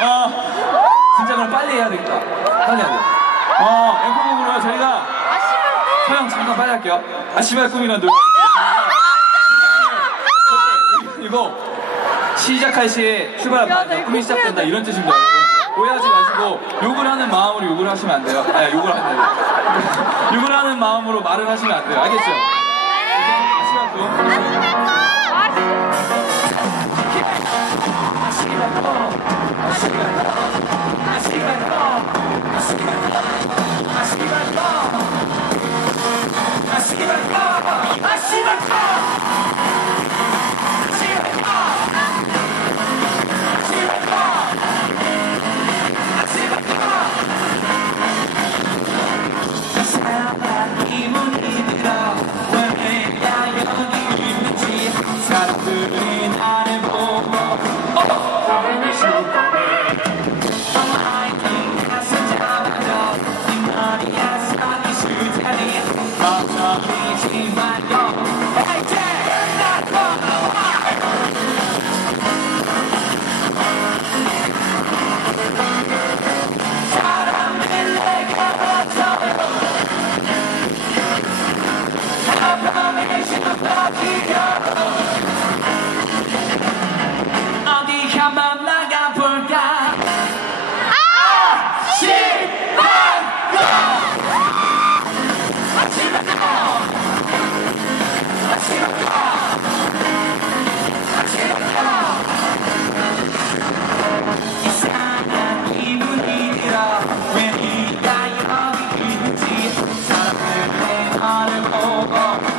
어, 진짜 그럼 빨리 해야 되겠다. 빨리 해야 돼. 어, 앵콜곡으로 저희가 서영 잠깐 빨리 할게요. 아시발 꿈이라는 노래. 이거 시작할 시에 출발 야, 나 이거 꿈이 꼭 시작된다. 이런 뜻입니다. 여러분. 오해하지 마시고 욕을 하는 마음으로 욕을 하시면 안 돼요. 아, 욕을 하는 욕을 하는 마음으로 말을 하시면 안 돼요. 알겠죠? 아시발 꿈. Yeah. Oh, over.